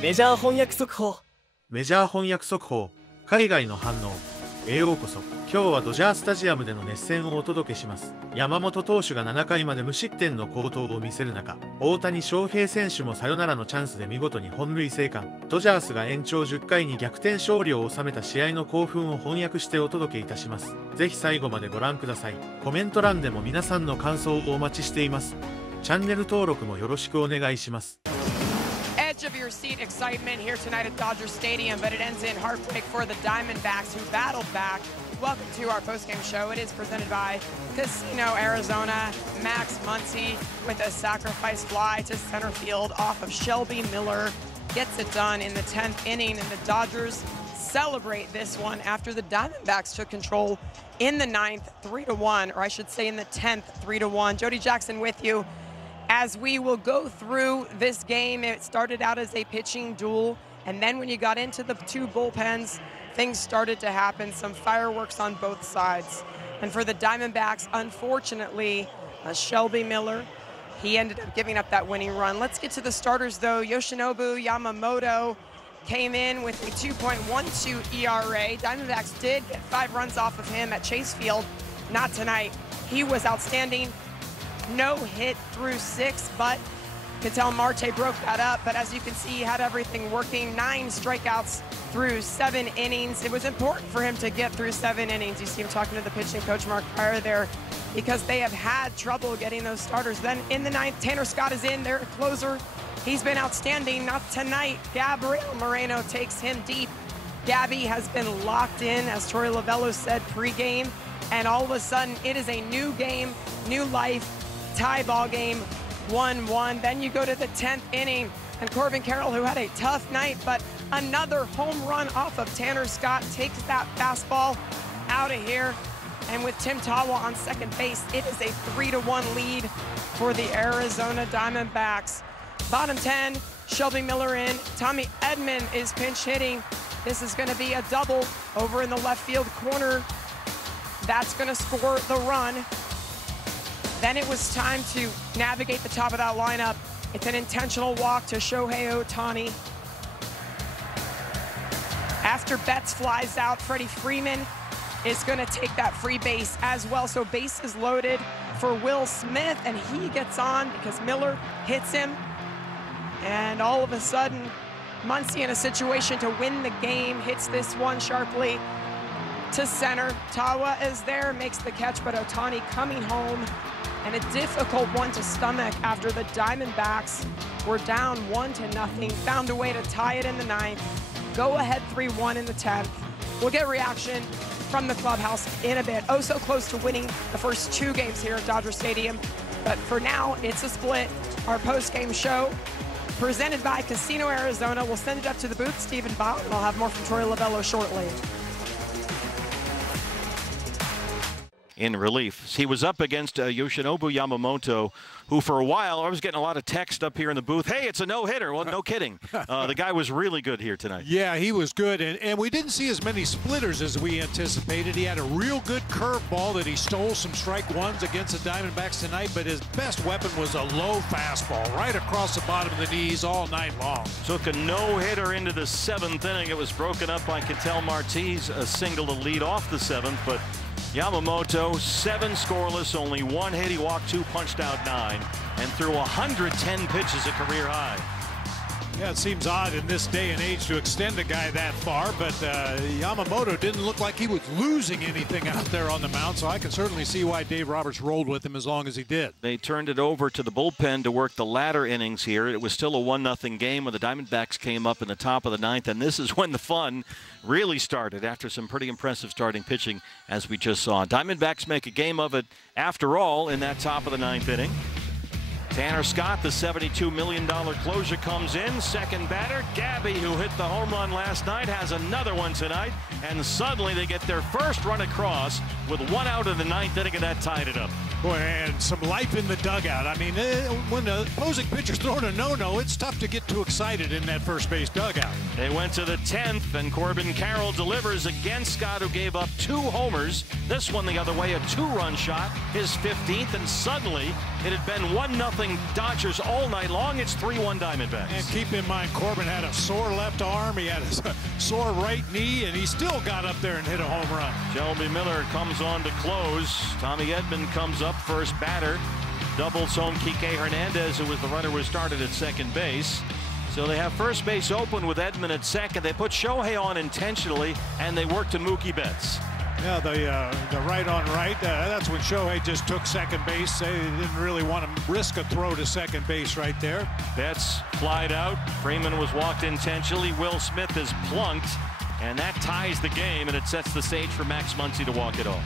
メジャー翻訳速報。メジャー翻訳速報、海外の反応へようこそ。今日はドジャースタジアムでの熱戦をお届けします。山本投手が7回まで無失点の好投を見せる中、大谷翔平選手もサヨナラのチャンスで見事に本塁生還。ドジャースが延長10回に逆転勝利を収めた試合の興奮を翻訳してお届けいたします。ぜひ最後までご覧ください。コメント欄でも皆さんの感想をお待ちしています。チャンネル登録もよろしくお願いします。Edge of your seat excitement here tonight at Dodger Stadium, but it ends in heartbreak for the Diamondbacks who battled back. Welcome to our postgame show. It is presented by Casino Arizona. Max Muncy with a sacrifice fly to center field off of Shelby Miller gets it done in the 10th inning, and the Dodgers celebrate this one after the Diamondbacks took control in the 9th 3-1, or I should say in the 10th 3-1. Jody Jackson with you. As we will go through this game, it started out as a pitching duel, and then when you got into the two bullpens, things started to happen, some fireworks on both sides. And for the Diamondbacks, unfortunately, Shelby Miller, he ended up giving up that winning run. Let's get to the starters, though. Yoshinobu Yamamoto came in with a 2.12 ERA. Diamondbacks did get 5 runs off of him at Chase Field. Not tonight. He was outstanding. No hit through 6, but Ketel Marte broke that up. But as you can see, he had everything working. 9 strikeouts through 7 innings. It was important for him to get through 7 innings. You see him talking to the pitching coach, Mark Pryor, there, because they have had trouble getting those starters. Then in the 9th, Tanner Scott is in there, closer. He's been outstanding. Not tonight. Gabriel Moreno takes him deep. Gabby has been locked in, as Troy Lovello said pregame. And all of a sudden, it is a new game, new life. Tie ball game, 1-1. Then you go to the 10th inning, and Corbin Carroll, who had a tough night, but another home run off of Tanner Scott, takes that fastball out of here. And with Tim Tawa on second base, it is a 3-1 lead for the Arizona Diamondbacks. Bottom 10, Shelby Miller in. Tommy Edman is pinch hitting. This is going to be a double over in the left field corner. That's going to score the run. Then it was time to navigate the top of that lineup. It's an intentional walk to Shohei Ohtani. After Betts flies out, Freddie Freeman is going to take that free base as well. So base is loaded for Will Smith, and he gets on because Miller hits him. And all of a sudden, Muncy in a situation to win the game, hits this one sharply to center. Tawa is there, makes the catch, but Ohtani coming home. And a difficult one to stomach after the Diamondbacks were down 1-0, found a way to tie it in the 9th, go ahead 3-1 in the 10th. We'll get reaction from the clubhouse in a bit. Oh, so close to winning the first 2 games here at Dodger Stadium. But for now, it's a split. Our post-game show presented by Casino Arizona. We'll send it up to the booth, Stephen Bauer, and I'll have more from Troy Lovello shortly. In relief, he was up against Yoshinobu Yamamoto, who for a while, I was getting a lot of text up here in the booth, hey, it's a no-hitter. Well, no kidding. The guy was really good here tonight. Yeah, he was good, and we didn't see as many splitters as we anticipated. He had a real good curveball that he stole some strike ones against the Diamondbacks tonight, but his best weapon was a low fastball right across the bottom of the knees all night long. Took a no-hitter into the 7th inning. It was broken up by Ketel Marte's a single to lead off the 7th, but Yamamoto, 7 scoreless, only 1 hit. He walked 2, punched out 9, and threw 110 pitches, a career high. Yeah, it seems odd in this day and age to extend a guy that far, but Yamamoto didn't look like he was losing anything out there on the mound, so I can certainly see why Dave Roberts rolled with him as long as he did. They turned it over to the bullpen to work the latter innings here. It was still a 1-0 game when the Diamondbacks came up in the top of the 9th, and this is when the fun really started after some pretty impressive starting pitching, as we just saw. Diamondbacks make a game of it after all in that top of the 9th inning. Tanner Scott, the $72 million closer, comes in. Second batter, Gabby, who hit the home run last night, has another one tonight. And suddenly they get their first run across with 1 out in the 9th inning, and that tied it up. Boy, and some life in the dugout. I mean, when the opposing pitcher's throwing a no-no, it's tough to get too excited in that first base dugout. They went to the 10th, and Corbin Carroll delivers against Scott, who gave up 2 homers. This one the other way, a 2-run shot, his 15th, and suddenly it had been 1-0 Dodgers all night long. It's 3-1 Diamondbacks. And keep in mind, Corbin had a sore left arm, he had a sore right knee, and he still got up there and hit a home run. Shelby Miller comes on to close. Tommy Edman comes up first batter. Doubles home Kike Hernandez, who was the runner who started at second base. So they have first base open with Edman at second. They put Shohei on intentionally, and they work to Mookie Betts. Yeah, the right on right, that's when Shohei just took second base. They didn't really want to risk a throw to second base right there. Betts flied out. Freeman was walked intentionally. Will Smith is plunked, and that ties the game, and it sets the stage for Max Muncy to walk it off.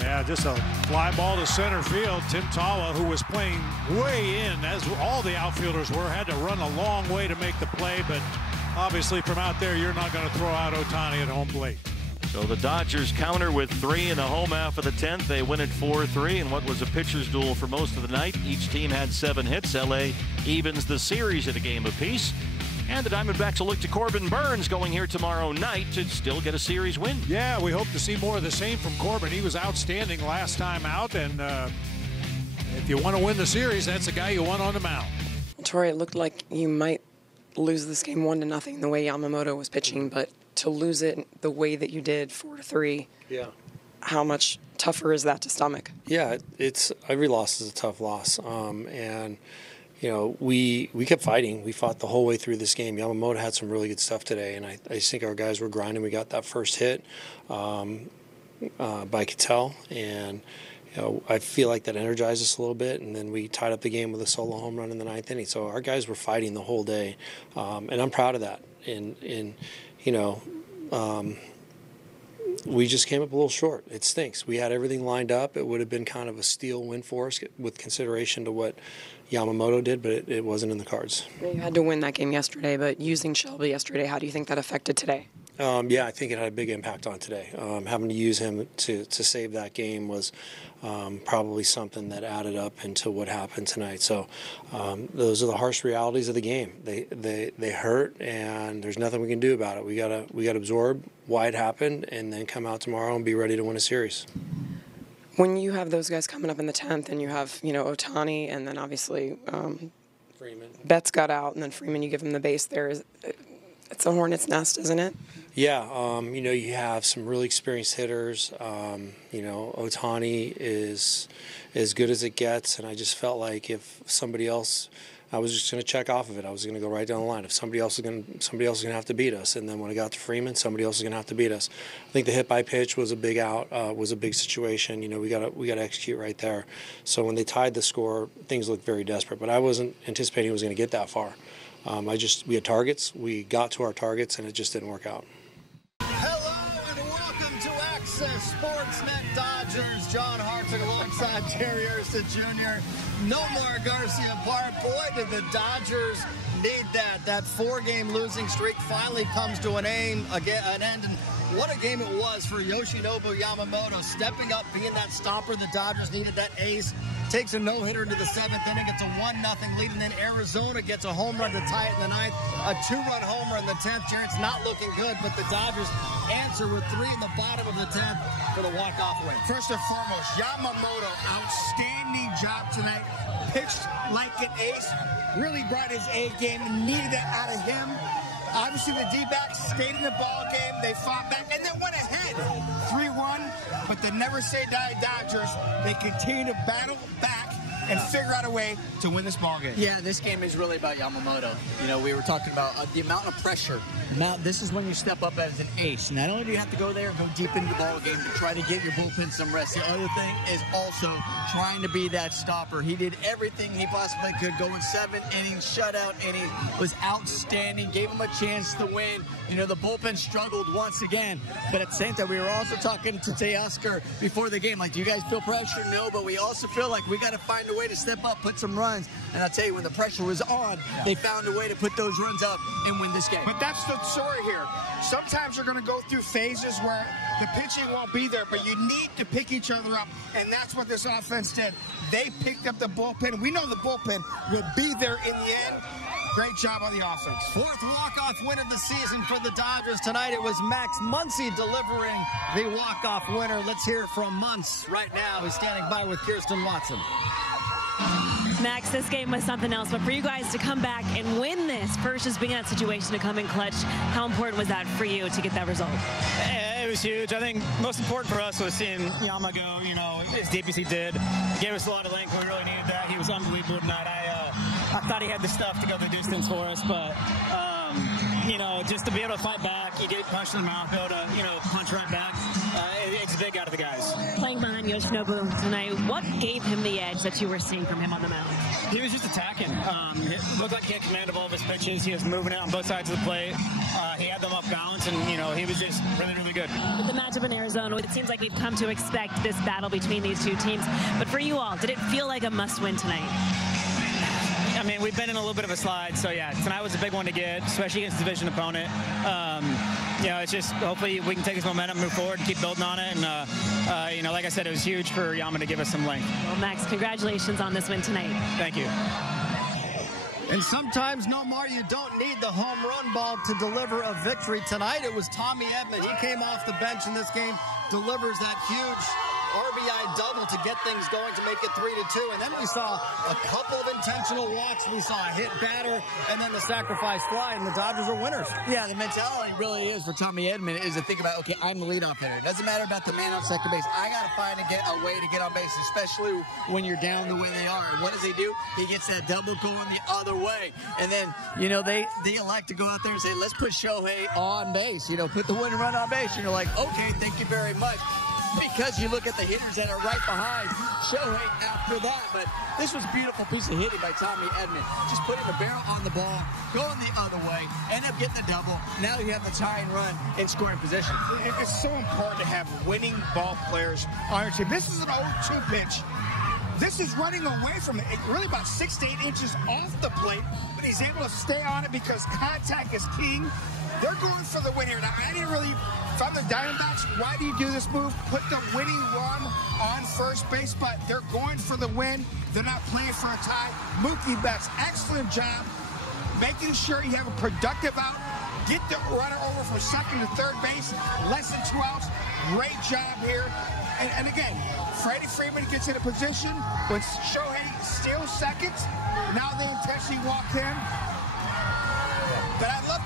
Yeah, just a fly ball to center field. Tim Tala, who was playing way in, as all the outfielders were, had to run a long way to make the play, but obviously from out there, you're not going to throw out Ohtani at home plate. So the Dodgers counter with 3 in the home half of the 10th. They win it 4-3 in what was a pitcher's duel for most of the night. Each team had 7 hits. LA evens the series at a game apiece. And the Diamondbacks will look to Corbin Burns going here tomorrow night to still get a series win. Yeah, we hope to see more of the same from Corbin. He was outstanding last time out, and if you want to win the series, that's the guy you want on the mound. Troy, it looked like you might lose this game 1-0 the way Yamamoto was pitching, but to lose it the way that you did, 4-3, yeah, how much tougher is that to stomach? Yeah, it's every loss is a tough loss, and you know, we kept fighting. We fought the whole way through this game. Yamamoto had some really good stuff today, and I just think our guys were grinding. We got that first hit by Cattell, and you know, I feel like that energized us a little bit, and then we tied up the game with a solo home run in the 9th inning. So our guys were fighting the whole day, and I'm proud of that. And you know, we just came up a little short. It stinks. We had everything lined up. It would have been kind of a steal win for us with consideration to what Yamamoto did, but it wasn't in the cards. You had to win that game yesterday, but using Shelby yesterday, how do you think that affected today? Yeah, I think it had a big impact on today. Having to use him to save that game was probably something that added up into what happened tonight. So those are the harsh realities of the game. They hurt, and there's nothing we can do about it. We gotta absorb why it happened, and then come out tomorrow and be ready to win a series. When you have those guys coming up in the 10th, and you have Ohtani, and then obviously Freeman. Betts got out, and then Freeman, you give him the base there. It's a hornet's nest, isn't it? Yeah, you have some really experienced hitters. Ohtani is as good as it gets, and I just felt like if somebody else, I was just going to check off of it. I was going to go right down the line. If somebody else is going to have to beat us, and then when I got to Freeman, somebody else is going to have to beat us. I think the hit by pitch was a big out, was a big situation. We got to execute right there. So when they tied the score, things looked very desperate. But I wasn't anticipating it was going to get that far. We had targets. We got to our targets, and it just didn't work out. Hello and welcome to Access Sportsnet Dodgers. John Hartwick alongside Jerry Ursa Jr. Nomar Garcia Park. Boy, did the Dodgers need that. That 4-game losing streak finally comes to an end. And what a game it was for Yoshinobu Yamamoto, stepping up, being that stopper the Dodgers needed, that ace. Takes a no-hitter into the 7th inning. It's a 1-0 lead, and then Arizona gets a home run to tie it in the 9th. A 2-run homer in the 10th. Jarrett's not looking good, but the Dodgers answer with 3 in the bottom of the 10th for the walk-off win. First and foremost, Yamamoto, outstanding job tonight. Pitched like an ace. Really brought his A game and needed that out of him. Obviously, the D-backs stayed in the ball game. They fought back and then went ahead 3-1. But the never say die Dodgers, they continue to battle back and figure out a way to win this ball game. Yeah, this game is really about Yamamoto. We were talking about the amount of pressure. This is when you step up as an ace. Not only do you have to go there and go deep into the ball game to try to get your bullpen some rest, the other thing is also trying to be that stopper. He did everything he possibly could, going 7 innings, shutout inning, was outstanding, gave him a chance to win. The bullpen struggled once again, but at the same time, we were also talking to Teoscar before the game, like, do you guys feel pressure? No, but we also feel like we got to find a a way to step up, put some runs, and I'll tell you, when the pressure was on, they found a way to put those runs up and win this game. But that's the story here. Sometimes you're going to go through phases where the pitching won't be there, but you need to pick each other up, and that's what this offense did. They picked up the bullpen. We know the bullpen will be there in the end. Great job on the offense. Fourth walk-off win of the season for the Dodgers tonight. It was Max Muncy delivering the walk-off winner. Let's hear from Muntz right now. He's standing by with Kirsten Watson. Max, this game was something else, but for you guys to come back and win this, first just being in that situation to come in clutch, how important was that for you to get that result? It was huge. I think most important for us was seeing Yama go, as deep as he did. He gave us a lot of length. We really needed that. He was unbelievable tonight. I thought he had the stuff to go the distance for us, but, just to be able to fight back, he get punched in the mouth, be able to, punch right back. It's big out of the guys. Playing behind Yoshinobu tonight, what gave him the edge that you were seeing from him on the mound? He was just attacking. It looked like he had command of all of his pitches. He was moving it on both sides of the plate. He had them off balance, and, he was just really, really good. With the matchup in Arizona, it seems like we've come to expect this battle between these two teams. But for you all, did it feel like a must-win tonight? I mean, we've been in a little bit of a slide, so yeah, tonight was a big one to get, especially against a division opponent. It's just hopefully we can take this momentum, move forward, and keep building on it. And, like I said, it was huge for Yama to give us some length. Well, Max, congratulations on this win tonight. Thank you. And sometimes, Nomar, you don't need the home run ball to deliver a victory. Tonight, it was Tommy Edman. He came off the bench in this game, delivers that huge RBI double to get things going to make it 3-2. And then we saw a couple of intentional walks. We saw a hit batter and then the sacrifice fly, and the Dodgers are winners. Yeah, the mentality really is for Tommy Edman is to think about, okay, I'm the leadoff hitter. It doesn't matter about the man on second base. I got to find a way to get on base, especially when you're down the way they are. And what does he do? He gets that double going the other way. And then, they elect to go out there and say, let's put Shohei on base. Put the winning run on base. And you're like, okay, thank you very much. Because you look at the hitters that are right behind Shohei after that. But this was a beautiful piece of hitting by Tommy Edman. Just putting the barrel on the ball, going the other way, end up getting the double. Now you have the tying run in scoring position. It's so important to have winning ball players on your team. This is an 0-2 pitch. This is running away from it, really about 6 to 8 inches off the plate, but he's able to stay on it because contact is king. They're going for the win here. Now, I didn't really, from the Diamondbacks, why do you do this move? Put the winning run on first base, but they're going for the win. They're not playing for a tie. Mookie Betts, excellent job making sure you have a productive out. Get the runner over from second to third base, less than 2 outs. Great job here. And again, Freddie Freeman gets in a position when Shohei steals seconds. Now they intentionally walk him. But I love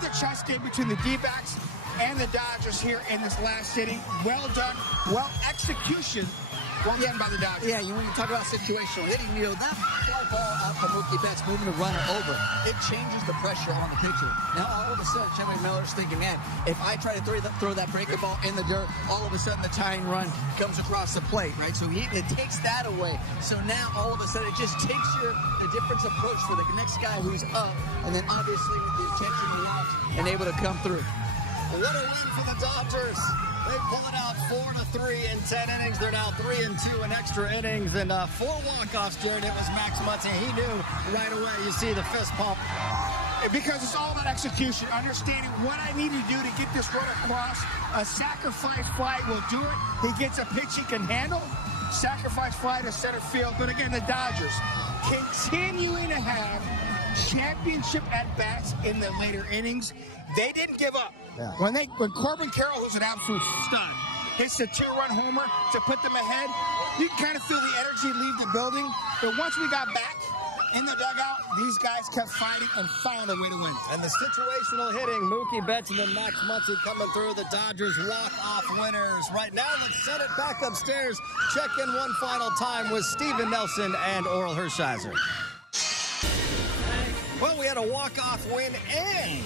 the chess game between the D-backs and the Dodgers here in this last inning. Well done, well execution. Well done by the Dodgers. Yeah, when you talk about situational hitting, that fly ball out from Mookie Betts moving the runner over, it changes the pressure on the pitcher. Now, all of a sudden, Jimmy Miller's thinking, man, if I try to throw that breaker ball in the dirt, all of a sudden the tying run comes across the plate, right? So it takes that away. So now, all of a sudden, it just takes the different approach for the next guy who's up, and then obviously with the intentional walks and able to come through. What a win for the Dodgers. They pull it out 4-3 in 10 innings. They're now 3-2 in extra innings. And 4 walk-offs, Jared. It was Max Muncy. He knew right away. You see the fist pump. Because it's all about execution, understanding what I need to do to get this run across. A sacrifice fly will do it. He gets a pitch he can handle. Sacrifice fly to center field. But again, the Dodgers continuing to have championship at-bats in the later innings. They didn't give up. Yeah. When Corbin Carroll, who's an absolute stud, hits a 2-run homer to put them ahead, you can kind of feel the energy leave the building. But once we got back in the dugout, these guys kept fighting and found a way to win. And the situational hitting, Mookie Betts and then Max Muncy coming through. The Dodgers walk-off winners. Right now, let's send it back upstairs. Check in one final time with Steven Nelson and Oral Hershiser. Well, we had a walk-off win and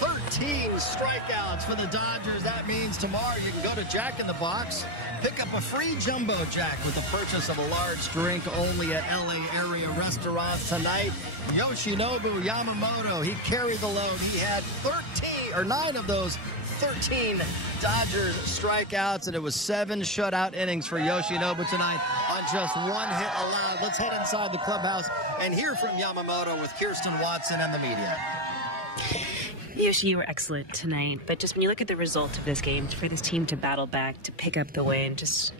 13 strikeouts for the Dodgers. That means tomorrow you can go to Jack in the Box, pick up a free Jumbo Jack with the purchase of a large drink only at LA area restaurants tonight. Yoshinobu Yamamoto, he carried the load. He had 9 of those 13 Dodgers strikeouts, and it was 7 shutout innings for Yoshinobu tonight. I on just one hit allowed. Let's head inside the clubhouse and hear from Yamamoto with Kirsten Watson and the media. Yoshi, you were excellent tonight, but just when you look at the result of this game, for this team to battle back, to pick up the win, just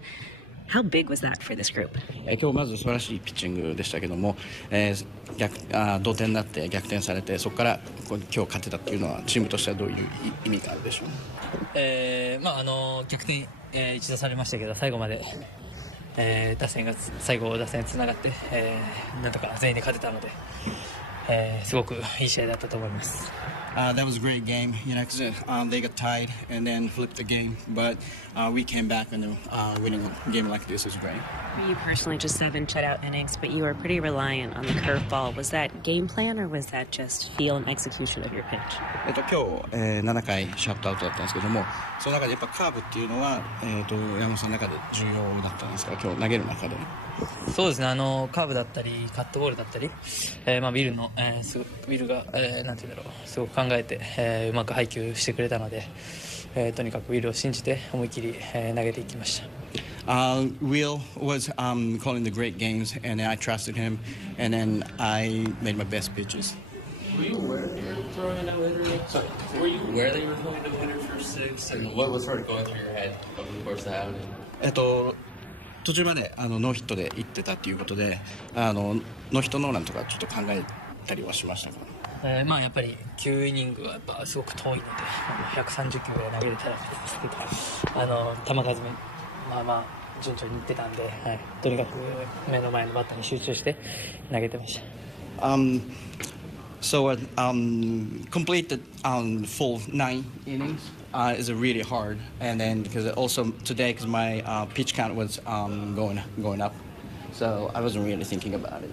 how big was that for this group? 今日まず素晴らしいピッチングでしたけども、同点になって逆転されて、そこから今日勝てたっていうのはチームとしてはどういう意味があるでしょう。逆転、一度されましたけど、最後まで、打線つながって、なんとか全員で勝てたので、すごくいい試合だったと思います。That was a great game, you know, because they got tied and then flipped the game, but we came back and winning a game like this is great. You personally just 7 shutout innings, but you were pretty reliant on the curveball. Was that game plan or was that just feel and execution of your pitch? 今日、7回シャットアウトだったんですけども、その中でやっぱカーブっていうのは、山本さんの中で重要だったんですか、今日投げる中で。そうですね、カーブだったりカットボールだったり、ウィルが、なんていうんだろう、すごく考えて、うまく配球してくれたので、とにかくウィルを信じて思い切り、投げていきました。Will was calling the great games, and I trusted him, and then I made my best pitches. Were you aware that you were throwing a no-hitter? Sorry, were you aware that you were throwing a no-hitter for 6? And what was sort of going through your head over the course of the outing? 途中までノーヒットで行ってたということで、ノーヒットノーランとかちょっと考えたりはしましたか。やっぱり9イニングはやっぱすごく遠いので、130球ぐらい投げれたら球数も順調にいってたんで、とにかく目の前のバッターに集中して投げてました。So complete the full 9 innings is really hard, and then because also today because my pitch count was going up, so I wasn't really thinking about it.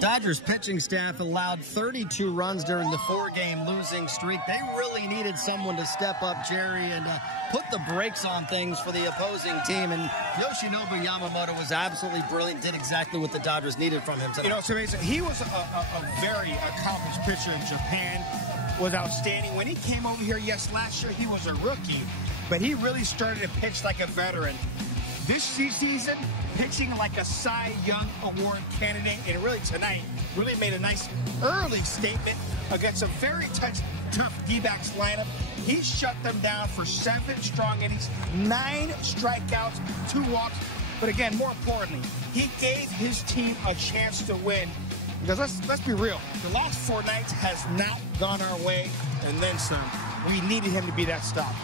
Dodgers pitching staff allowed 32 runs during the 4-game losing streak. They really needed someone to step up, Jerry, and put the brakes on things for the opposing team. And Yoshinobu Yamamoto was absolutely brilliant, did exactly what the Dodgers needed from him tonight. You know, it's amazing. He was a very accomplished pitcher in Japan, was outstanding. When he came over here, last year he was a rookie, but he really started to pitch like a veteran. This season, pitching like a Cy Young Award candidate, and really tonight, really made a nice early statement against a very tough D-backs lineup. He shut them down for 7 strong innings, 9 strikeouts, 2 walks. But again, more importantly, he gave his team a chance to win. Because let's be real, the last 4 nights has not gone our way, and then some. We needed him to be that stop.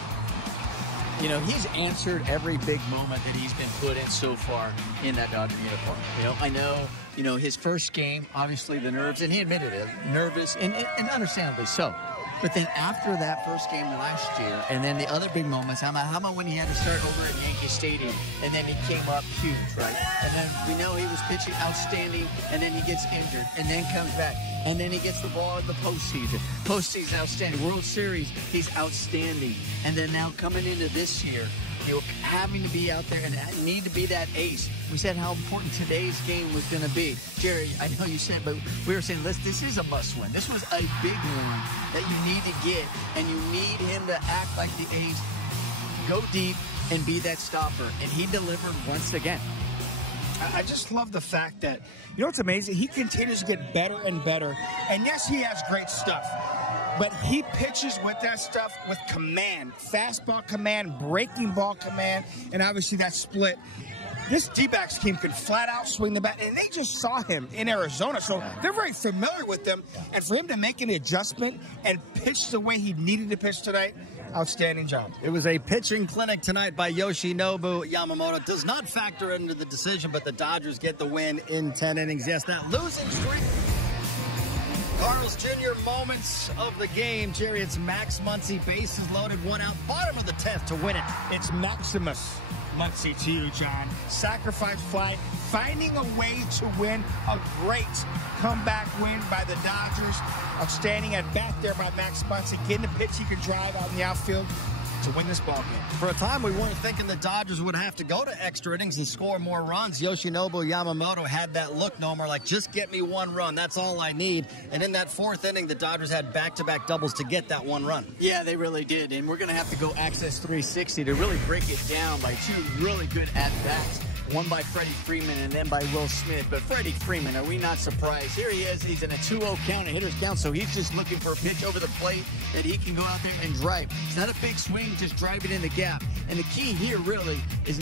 You know, he's answered every big moment that he's been put in so far in that Dodger uniform. I know, his first game, obviously the nerves, and he admitted it, nervous, and understandably so. But then after that first game last year, and then the other big moments, how about when he had to start over at Yankee Stadium, and then he came up huge, right? And then we know he was pitching outstanding, and then he gets injured, and then comes back, and then he gets the ball in the postseason. Postseason outstanding. World Series, he's outstanding. And then now coming into this year, having to be out there and need to be that ace. We said how important today's game was going to be. Jerry, I know you said, but we were saying, this is a must-win. This was a big one that you need to get, and you need him to act like the ace, go deep, and be that stopper. And he delivered once again. I just love the fact that, you know what's amazing? He continues to get better and better. And yes, he has great stuff. But he pitches with that stuff with command. Fastball command, breaking ball command, and obviously that split. This D-backs team could flat out swing the bat, and they just saw him in Arizona, so they're very familiar with them. And for him to make an adjustment and pitch the way he needed to pitch tonight, outstanding job. It was a pitching clinic tonight by Yoshinobu. Yamamoto does not factor into the decision, but the Dodgers get the win in 10 innings. Yes, that losing streak. Carl's Jr. moments of the game. Jerry, it's Max Muncy, bases loaded, 1 out, bottom of the 10th to win it. It's Maximus Muncy to you, John. Sacrifice fly, finding a way to win. A great comeback win by the Dodgers. Outstanding at bat there by Max Muncy, getting the pitch he could drive out in the outfield to win this ball game. For a time, we weren't thinking the Dodgers would have to go to extra innings and score more runs. Yoshinobu Yamamoto had that look, no more like, just get me 1 run. That's all I need. And in that 4th inning, the Dodgers had back-to-back doubles to get that 1 run. Yeah, they really did. And we're going to have to go Access 360 to really break it down by 2 really good at-bats. one by Freddie Freeman and then by Will Smith. But Freddie Freeman, are we not surprised? Here he is. He's in a 2-0 count, a hitter's count, so he's just looking for a pitch over the plate that he can go out there and drive. It's not a big swing, just drive it in the gap. And the key here really is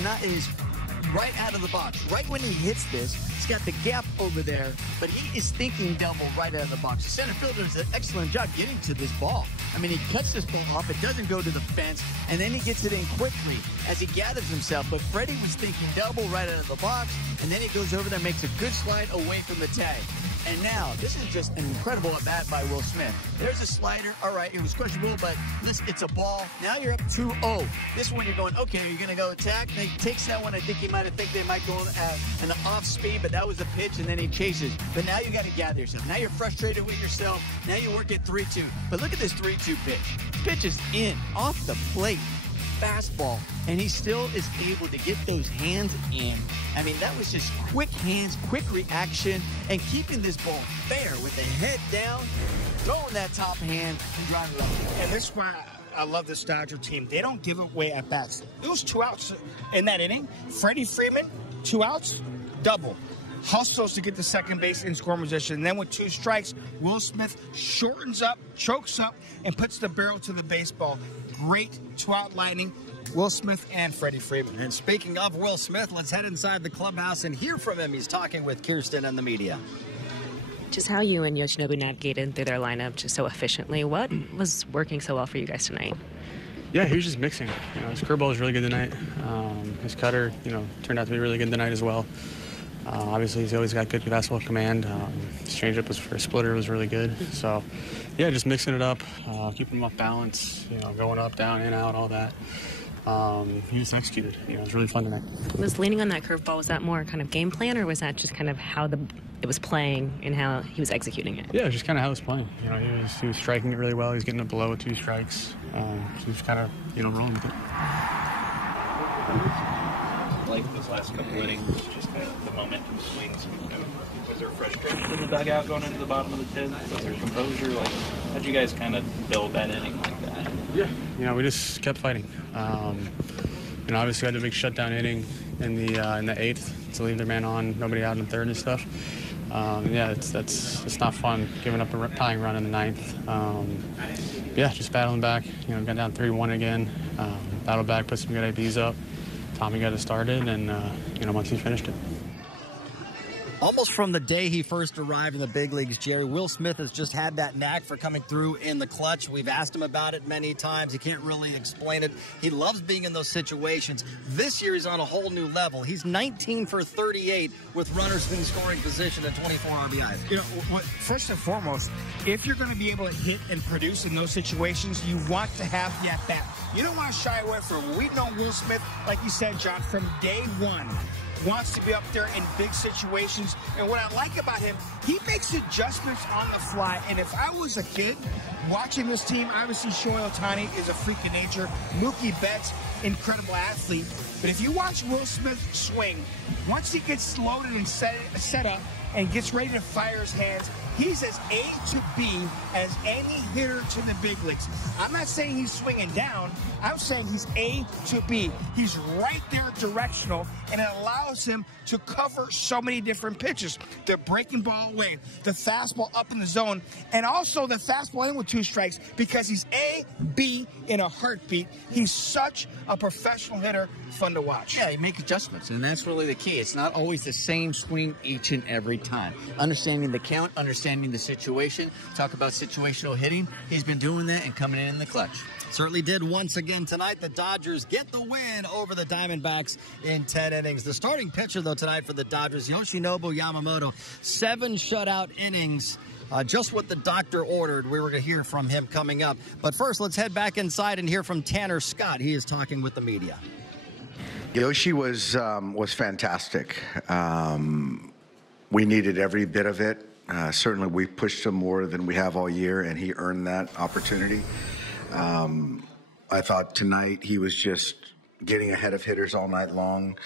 right out of the box. Right when he hits this, he's got the gap over there, but he is thinking double right out of the box. The center fielder does an excellent job getting to this ball. I mean, he cuts this ball off, it doesn't go to the fence, and then he gets it in quickly as he gathers himself. But Freddie was thinking double right out of the box, and then he goes over there, makes a good slide away from the tag. And now, this is just an incredible at-bat by Will Smith. There's a slider. All right, it was questionable, but it's a ball. Now you're up 2-0. This one you're going, okay, you're going to go attack. And he takes that one. I think he might have think they might go at an off speed, but that was a pitch, and then he chases. But now you got to gather yourself. Now you're frustrated with yourself. Now you work at 3-2. But look at this 3-2 pitch. Pitch is in, off the plate. Fastball, and he still is able to get those hands in. I mean, that was just quick hands, quick reaction, and keeping this ball fair with the head down, throwing that top hand, and driving it up. And this is why I love this Dodger team. They don't give away at bats. It was 2 outs in that inning. Freddie Freeman, 2 outs, double. Hustles to get to second base in scoring position. And then with 2 strikes, Will Smith shortens up, chokes up, and puts the barrel to the baseball. Great 2-out lightning, Will Smith and Freddie Freeman. And speaking of Will Smith, let's head inside the clubhouse and hear from him. He's talking with Kirsten and the media. Just how you and Yoshinobu navigated through their lineup just so efficiently. What was working so well for you guys tonight? Yeah, he was just mixing. His curveball was really good tonight. His cutter, turned out to be really good tonight as well. Obviously, he's always got good fastball command. His changeup was for a splitter was really good. So, yeah, just mixing it up, keeping him off balance, going up, down, in, out, all that. He just executed. It was really fun tonight. Was leaning on that curveball, was that more kind of game plan, or was that just kind of how it was playing and how he was executing it? Yeah, it was just kind of how it was playing. He was striking it really well. He was getting it below with 2 strikes. So he was kind of, rolling with it. Like those last couple innings, just kind of the momentum swings. Was there frustration in the dugout going into the bottom of the 10th? Was there composure? How'd you guys kind of build that inning like that? Yeah, we just kept fighting. Obviously had a big shutdown inning in the 8th to leave their man on, nobody out in the 3rd and stuff. It's not fun giving up a tying run in the 9th. Just battling back. Got down 3-1 again. Battled back, put some good IBs up. Tommy got it started, and once he finished it. Almost from the day he first arrived in the big leagues, Jerry, Will Smith has just had that knack for coming through in the clutch. We've asked him about it many times. He can't really explain it. He loves being in those situations. This year he's on a whole new level. He's 19 for 38 with runners in scoring position at 24 RBIs. First and foremost, if you're going to be able to hit and produce in those situations, you want to have the at-bat. You don't want to shy away from it. We've known Will Smith, like you said, John, from day one. Wants to be up there in big situations. And what I like about him, he makes adjustments on the fly. And if I was a kid watching this team, obviously Shohei Ohtani is a freak of nature. Mookie Betts, incredible athlete. But if you watch Will Smith swing, once he gets loaded and set up and gets ready to fire his hands, he's as A to B as any hitter to the big leagues. I'm not saying he's swinging down. I'm saying he's A to B. He's right there directional, and it allows him to cover so many different pitches. The breaking ball away, the fastball up in the zone, and also the fastball in with 2 strikes because he's A, B in a heartbeat. He's such a professional hitter, fun to watch. Yeah, he makes adjustments, and that's really the key. It's not always the same swing each and every time. Understanding the count, understanding the situation. Talk about situational hitting. He's been doing that and coming in the clutch. Certainly did once again tonight. The Dodgers get the win over the Diamondbacks in 10 innings. The starting pitcher, though, tonight for the Dodgers, Yoshinobu Yamamoto, 7 shutout innings. Just what the doctor ordered. We were going to hear from him coming up. But first, let's head back inside and hear from Tanner Scott. He is talking with the media. Yoshi was fantastic. We needed every bit of it. Certainly, we pushed him more than we have all year, and he earned that opportunity. I thought tonight he was just getting ahead of hitters all night long.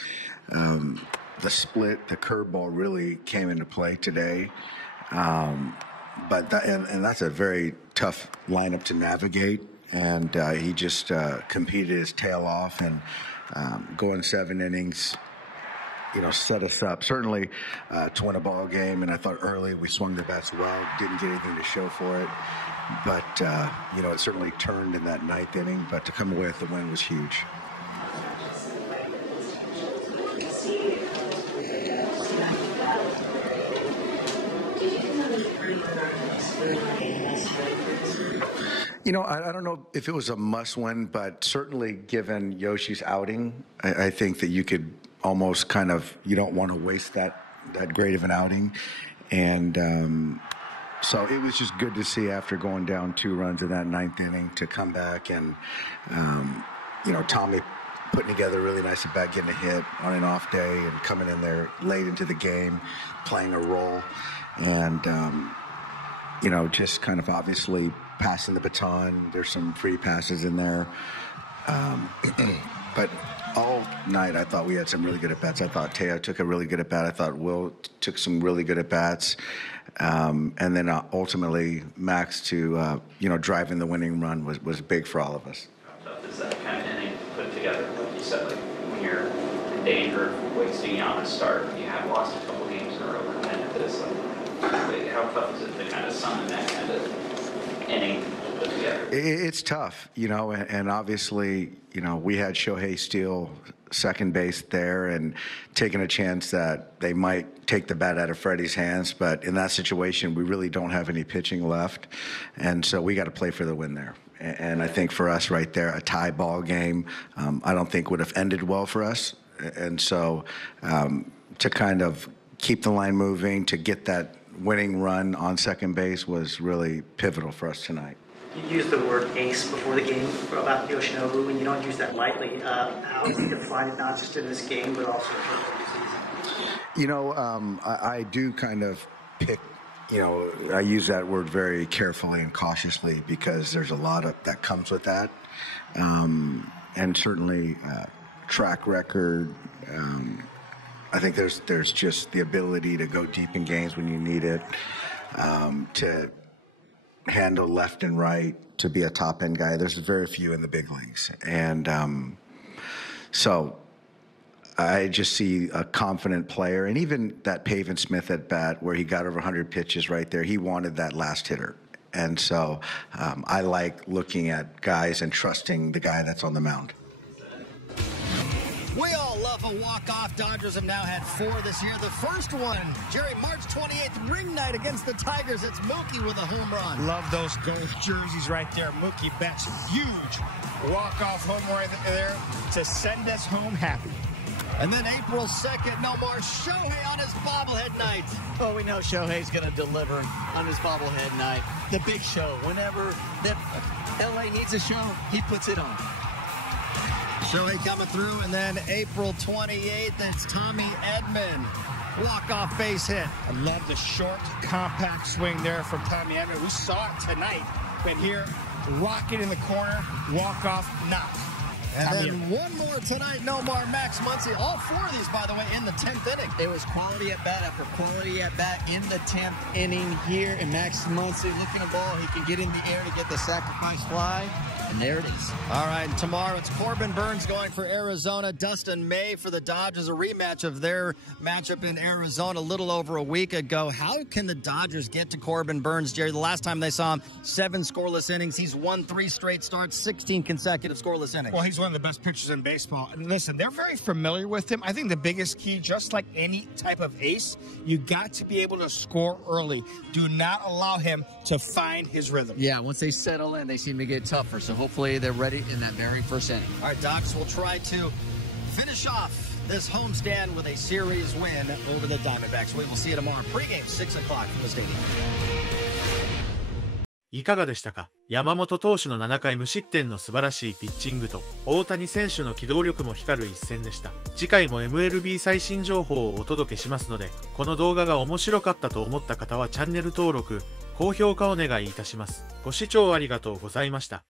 The split, the curveball really came into play today. But that's a very tough lineup to navigate. And he just competed his tail off and going 7 innings. set us up certainly to win a ball game. And I thought early we swung the bats well, didn't get anything to show for it. But, it certainly turned in that ninth inning. But to come away with the win was huge. I don't know if it was a must-win, but certainly given Yoshi's outing, I think that you could almost you don't want to waste that great of an outing. And so it was just good to see after going down 2 runs in that ninth inning to come back and, Tommy putting together a really nice at-bat, getting a hit on an off day and coming in there late into the game, playing a role. And, just kind of obviously passing the baton. There's some free passes in there. But all night I thought we had some really good at-bats. I thought Teo took a really good at-bat. I thought Will took some really good at-bats. And then ultimately Max to, driving the winning run was big for all of us. How tough is that kind of inning put together? Like you said, when you're in danger of wasting Yama's start, you have lost a couple games in a row coming into this. How tough is it to kind of sum in that kind of inning put together? It's tough, and obviously, we had Shohei steal second base there and taking a chance that they might take the bat out of Freddie's hands. But in that situation, we really don't have any pitching left. And so we got to play for the win there. And I think for us right there, a tie ball game, I don't think would have ended well for us. And so to kind of keep the line moving, to get that winning run on second base was really pivotal for us tonight. You used the word ace before the game about Yoshinobu, and you don't use that lightly. How do you define it, not just in this game, but also in the season? I do kind of pick, I use that word very carefully and cautiously because there's a lot that comes with that. And certainly track record. I think there's just the ability to go deep in games when you need it, to handle left and right, to be a top-end guy. There's very few in the big leagues. And so I just see a confident player. And even that Pavin Smith at bat where he got over 100 pitches right there, he wanted that last hitter. And so I like looking at guys and trusting the guy that's on the mound. We all love a walk-off. Dodgers have now had 4 this year. The first one, Jerry, March 28th, ring night against the Tigers. It's Mookie with a home run. Love those gold jerseys right there. Mookie Betts, huge walk-off home run there to send us home happy. And then April 2nd, no more Shohei on his bobblehead night. Oh, we know Shohei's going to deliver on his bobblehead night. The big show. Whenever LA needs a show, he puts it on. Shohei coming through, and then April 28th, it's Tommy Edman. Walk-off base hit. I love the short, compact swing there from Tommy Edman. We saw it tonight, but here, rocket in the corner, walk-off knock. And then one more tonight, no more Max Muncy. All 4 of these, by the way, in the 10th inning. It was quality at bat after quality at bat in the 10th inning here. And Max Muncy looking a ball. He can get in the air to get the sacrifice fly. And there it is. All right, and tomorrow it's Corbin Burns going for Arizona. Dustin May for the Dodgers, a rematch of their matchup in Arizona a little over a week ago. How can the Dodgers get to Corbin Burns, Jerry? The last time they saw him, 7 scoreless innings. He's won 3 straight starts, 16 consecutive scoreless innings. Well, he's one of the best pitchers in baseball. And listen, they're very familiar with him. I think the biggest key, just like any type of ace, you got to be able to score early. Do not allow him to find his rhythm. Yeah, once they settle in, they seem to get tougher. So hopefully they're ready in that very first inning. All right, Dodgers will try to finish off this homestand with a series win over the Diamondbacks. We will see you tomorrow pregame 6 o'clock from the stadium. いかがでしたか？山本投手の7回無失点の素晴らしいピッチングと大谷選手の機動力も光る一戦でした。次回も MLB 最新情報をお届けしますので、この動画が面白かったと思った方はチャンネル登録、高評価お願いいたします。ご視聴ありがとうございました。